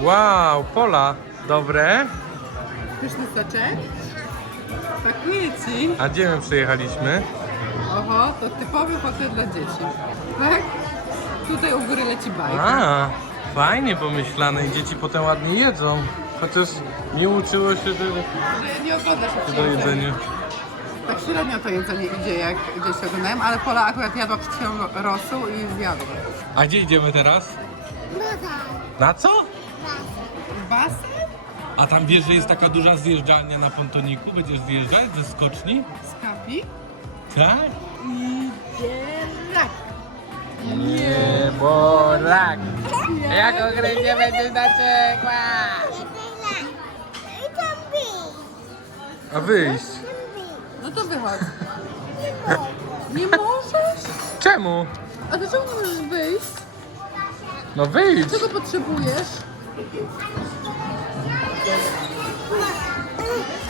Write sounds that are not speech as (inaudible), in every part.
Wow, Pola, dobre. Pyszny soczek. Pakuje ci. A gdzie my przyjechaliśmy? Oho, to typowy hotel dla dzieci. Tak? Tutaj u góry leci bajka. A, fajnie pomyślane i dzieci potem ładnie jedzą. Chociaż nie uczyło się do, Że nie oglądasz do się jedzenia. Tak średnio to jedzenie idzie, jak gdzieś oglądałem, ale Pola akurat jadła przed chwilą rosół i zjadła. A gdzie idziemy teraz? Na co? Basen? A tam wiesz, że jest taka duża zjeżdżalnia na pontoniku? Będziesz zjeżdżać ze skoczni? Z kapi? Tak? Tak. Nie, bo rak. Jak ugryzie będziesz na cegła. A wyjść? No to wychodź. Nie możesz? Czemu? A dlaczego nie możesz wyjść? No wyjdź. Czego potrzebujesz?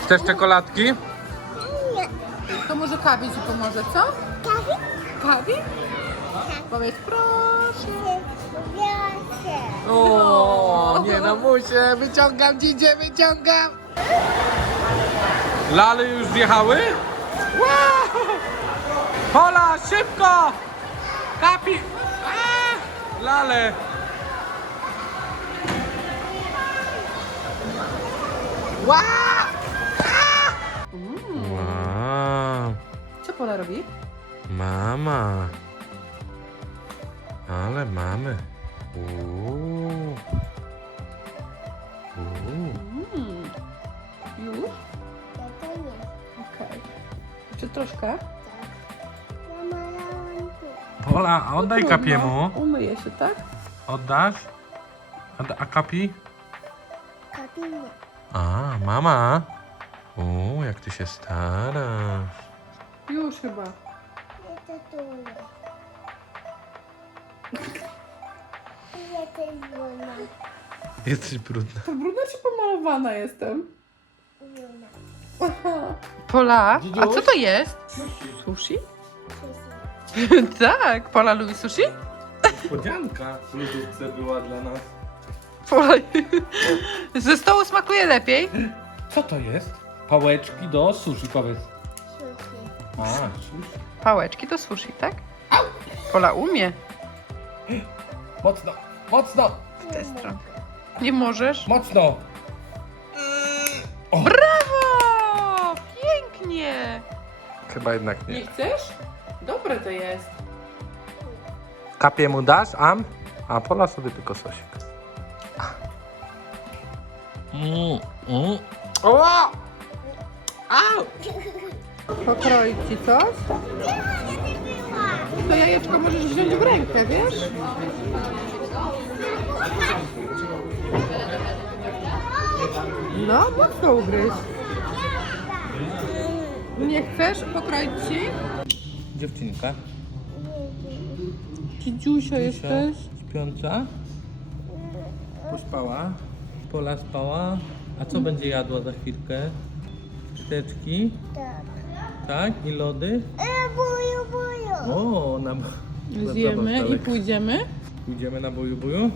Chcesz czekoladki? To może kawie ci pomoże, co? Kawie? Powiedz proszę. O, nie no muszę, wyciągam dzidzie, wyciągam. Lale już zjechały? Wow! Pola, szybko! Kapi! A! Lale! Wow! Wow! Co Pola robi? Mama. Ale mamy. Uuu. Uuu. Mm. Już? Okej. Czy troszkę? Pola, a oddaj Trudno. kapiemu. Umyje się, tak? Oddasz? A, a kapi? A, mama. Uuu, jak ty się starasz. Już chyba. Jesteś brudna. To brudna czy pomalowana jestem? Aha. Pola, a co to jest? Sushi? (laughs) tak, Pola lubi sushi? Niespodzianka w lodówce była dla nas. Pola ze stołu smakuje lepiej. Co to jest? Pałeczki do sushi, powiedz. A, sushi. Pałeczki to sushi, tak? Pola umie Mocno, mocno, w tę stronę. Nie możesz? mocno. Brawo! Pięknie! Chyba jednak Nie chcesz? Dobre to jest. Kapie mu dasz, am? A pola sobie tylko sosik. Mm, mm. O! Au! Pokroić ci coś? To jajeczko możesz wziąć w rękę, wiesz? No, mocno ugryź. Nie chcesz pokroić ci? Dziewczynka. Kidziusia jesteś? Śpiąca? Pospała? Pola spała? A co będzie jadła za chwilkę? Teczki? Tak? I lody? O, na... Zjemy i pójdziemy. Pójdziemy na boju boju?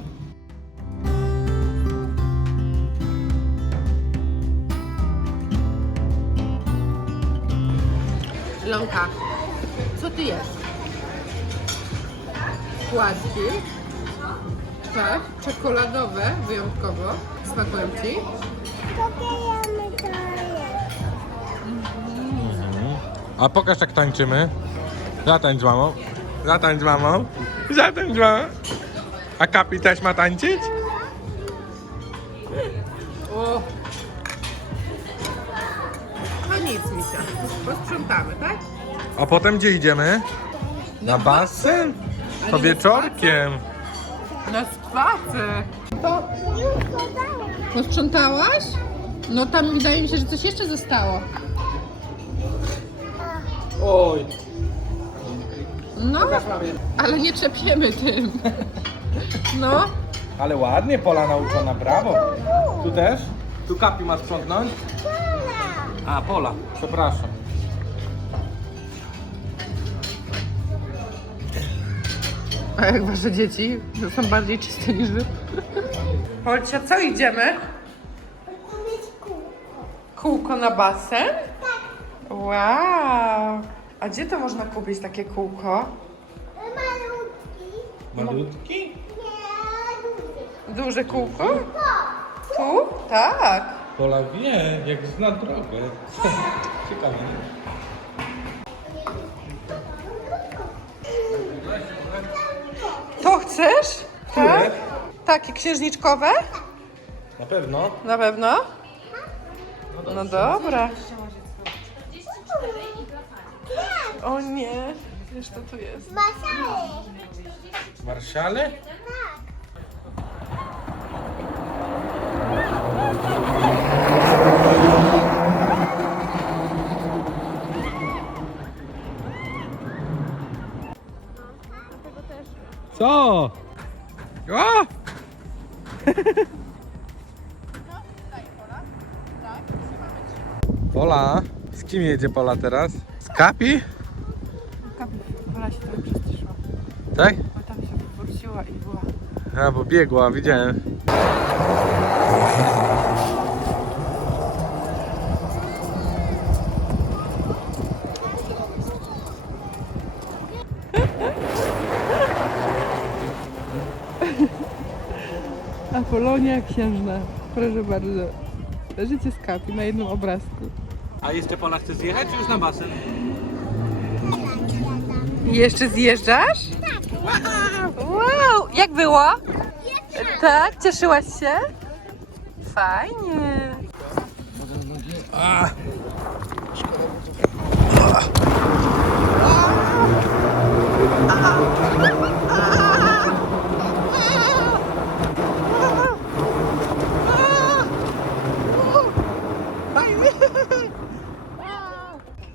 Lonka, co ty jesz? Płatki. Tak, czekoladowe wyjątkowo. Smakują ci? A pokaż jak tańczymy. Zatańcz z mamą. Zatańcz z mamą. Zatańcz z mamą. A Kapi też ma tańczyć? O! No nic, Misia. Posprzątamy, tak? A potem gdzie idziemy? Na basen? To wieczorkiem. Na spacer. To posprzątałaś? No tam wydaje mi się, że coś jeszcze zostało. Oj. No, ale nie trzepiemy tym. No, Ale ładnie Pola nauczona, brawo. Tu też? Tu Kapi ma sprzątnąć? A, Pola, przepraszam. A jak wasze dzieci? To są bardziej czyste niż wy. Polcia, co idziemy? Kółko na basen? Wow! A gdzie to można kupić takie kółko? Malutki? Duże kółko? Tu? Tak. Pola wie, jak zna drogę. (laughs) Ciekawe. To chcesz? Tak? Które? Takie księżniczkowe? Na pewno. Na pewno? No dobra. O nie. Wiesz co tu jest? Marszale? Co? O! Pola, z kim jedzie Pola teraz? Z Kapi? Pola się trochę przestraszyła, Tak? bo tam się wróciła i była. A, bo biegła, widziałem. Apolonia księżna. Proszę bardzo. Życie z kapi na jednym obrazku. A jeszcze Pola chce zjechać czy już na basen? Jeszcze zjeżdżasz? Wow! Jak było? Tak? Cieszyłaś się? Fajnie.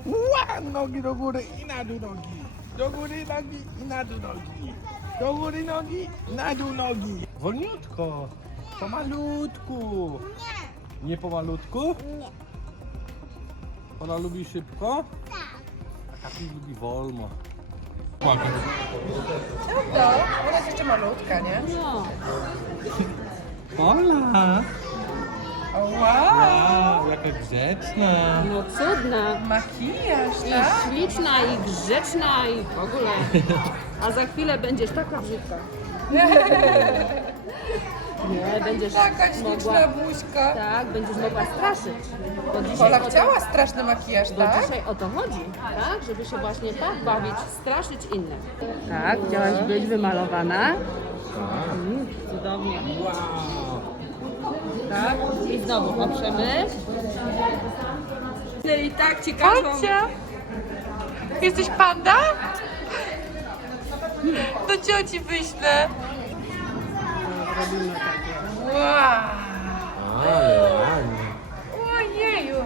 Ła, nogi do góry i na dół nogi. Do góry nogi i na dół nogi. Do góry nogi, na dół nogi. Wolniutko. Pomalutku. Nie. Nie pomalutku? Nie. Ona lubi szybko? Tak. A Kapi lubi wolno. No, ona jest jeszcze malutka, nie? Wow! Wow, jaka grzeczna. No cudna. Makijaż, I tak? śliczna, i grzeczna, i w ogóle. A za chwilę będziesz taka brzydka. (laughs) Nie, będziesz Taka mogła, śliczna buźka. tak, będziesz mogła straszyć. Bo dzisiaj, Pola o to, chciała straszny makijaż, bo tak? dzisiaj o to chodzi, tak? Żeby się właśnie tak bawić, straszyć innych. Tak, chciałaś być wymalowana. Mm, cudownie. Tak, i znowu oprzemy. I tak ci każą. Jesteś panda? Do cioci wyślę. Wow! Ale ładnie. Ojeju!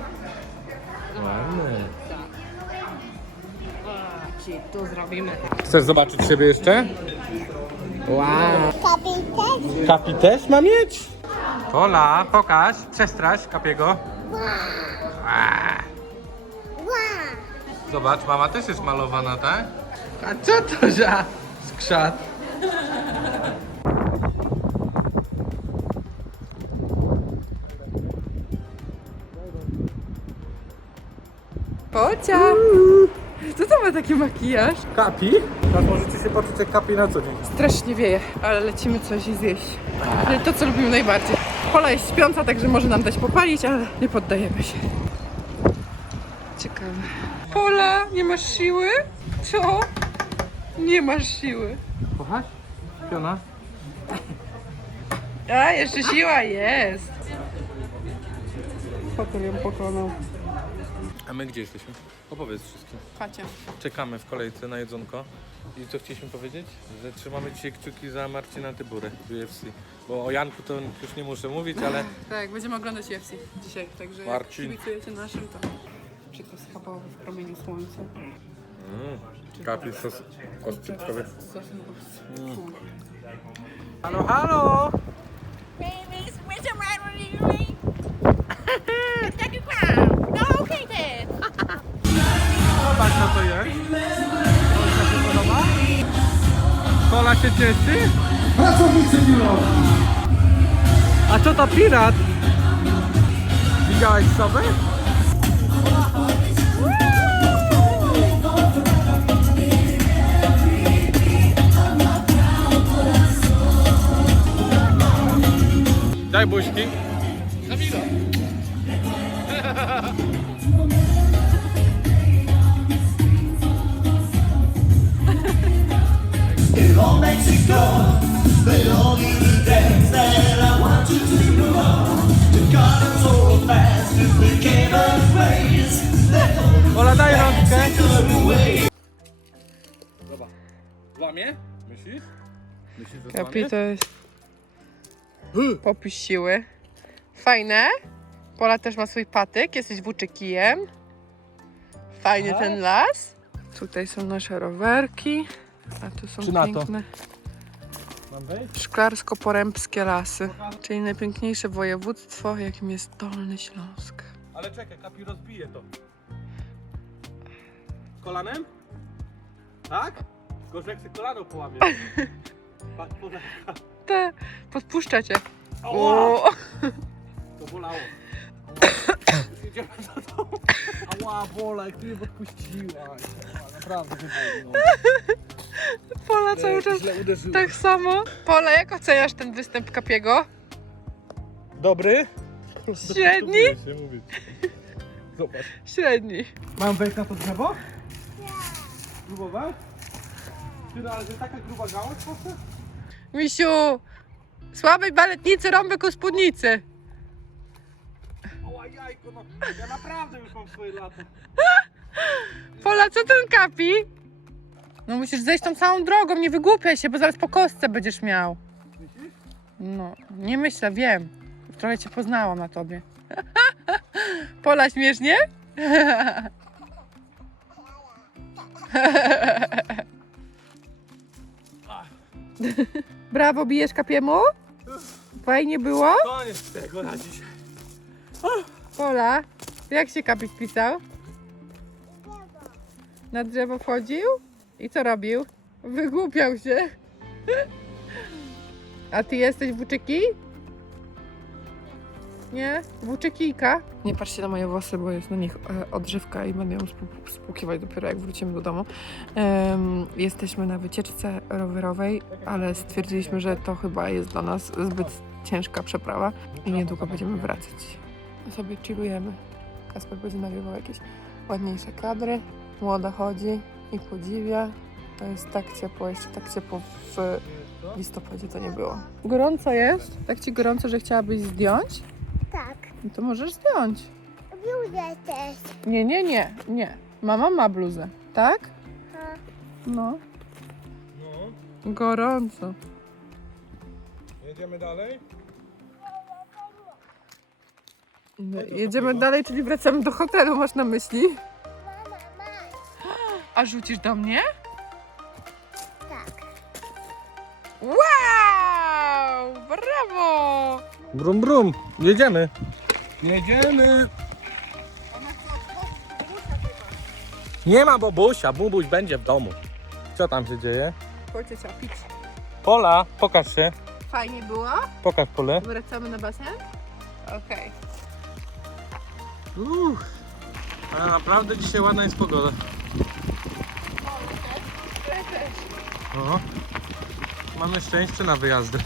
Ładne. Ci tu zrobimy. Chcesz zobaczyć siebie jeszcze? Wow. Kapi też ma mieć? Pola, pokaż, przestraś Kapiego. Wow. Zobacz, mama też jest malowana, tak? A co to za skrzat? Polcia! Co to ma taki makijaż? Kapi? Teraz możecie się poczuć jak kapi na co dzień. Strasznie wieje, ale lecimy coś zjeść. To, co lubimy najbardziej. Pola jest śpiąca, także może nam dać popalić, ale nie poddajemy się. Ciekawe. Pola, nie masz siły? Co? Nie masz siły. Kochasz? Piona? A, jeszcze siła jest. Potem ją pokonał. A my gdzie jesteśmy? Opowiedz wszystkim. Pacie. Czekamy w kolejce na jedzonko. I co chcieliśmy powiedzieć? Że trzymamy dzisiaj kciuki za Marcina Tyburę w UFC. Bo o Janku to już nie muszę mówić, ale (laughs) Tak, będziemy oglądać UFC dzisiaj, także jak Marcin. kibicujecie naszym, to przykro schabowy w promieniu słońca. mm, kapi sos ostryczkowy. Z sosem ostrym. Halo, halo! Babies, where's the rivalry? Take a crown. No, okay then. Zobacz co to jest. Się? Pola się cieszy? A co to pirat? Widziałeś sobie? Daj buźki. Need to dance that I want you to know. To got it so fast, it became a craze. Ola, daj rączkę. Dobra. Złamie? Myślisz? Myślisz, że Kapi to jest popis siły. Fajne. Pola też ma swój patyk, jesteś włóczykijem. Fajny ten las. Tutaj są nasze rowerki, a tu są Czy na to? piękne? Szklarsko-porębskie lasy. Czyli najpiękniejsze województwo, jakim jest Dolny Śląsk. Ale czekaj, Kapi rozbije to. Kolanem? Tak? Gorzej jak się kolano połamie. Patrz, podaka. Te, podpuszcza cię. Ała! O, To bolało. Ała. Już Idziemy do domu. Ała, bola, jak ty mnie podpuściłaś. Ała, Naprawdę boli. No. Pola cały czas Źle uderzyłem. tak samo. Pola, jak oceniasz ten występ Kapiego? Dobry? Średni? (laughs) Się. Zobacz. Średni. Mam wejść na to drzewo? Próbować? Ty, no, ale że taka gruba gałąź proszę? Misiu, słabej baletnicy rąbek u spódnicy. Ała, jajko, no. Ja naprawdę już mam swoje lata. (laughs) Pola, co ten kapi? No musisz zejść tą całą drogą, nie wygłupiaj się, bo zaraz po kostce będziesz miał. No, nie myślę, wiem. Trochę cię poznałam na tobie. (laughs) Pola, śmiesznie? (laughs) Brawo, bijesz kapiemu? Fajnie było? Koniec tego na dzisiaj. Pola, jak się kapi spisał? Na drzewo wchodził? I co robił? Wygłupiał się. A ty jesteś włóczyki? Nie? Włóczykijka? Nie patrzcie na moje włosy, bo jest na nich e, odżywka i będę ją spłu- spłukiwać dopiero jak wrócimy do domu. Jesteśmy na wycieczce rowerowej, ale stwierdziliśmy, że to chyba jest dla nas zbyt ciężka przeprawa i niedługo będziemy wracać. Sobie chillujemy. Kasper będzie nagrywał jakieś ładniejsze kadry. Młoda chodzi i podziwia. To jest tak ciepło, jeszcze tak ciepło w listopadzie to nie było. Gorąco jest? Tak ci gorąco, że chciałabyś zdjąć? Tak. No to możesz zdjąć. Bluzę też. Nie, nie, nie, nie. Mama ma bluzę, tak? No. No, Gorąco. jedziemy dalej. No, jedziemy dalej, czyli wracamy do hotelu, masz na myśli? A rzucisz do mnie? Tak. Wow! Brawo! Brum, brum. Jedziemy. Jedziemy. Nie ma Bobusia, Bubuś będzie w domu. Co tam się dzieje? Chodźcie cię pić. Pola, pokaż się. Fajnie było? Pokaż pole. Wracamy na basen? Okej. Uff. Ale naprawdę dzisiaj ładna jest pogoda. O. Mamy szczęście na wyjazdy.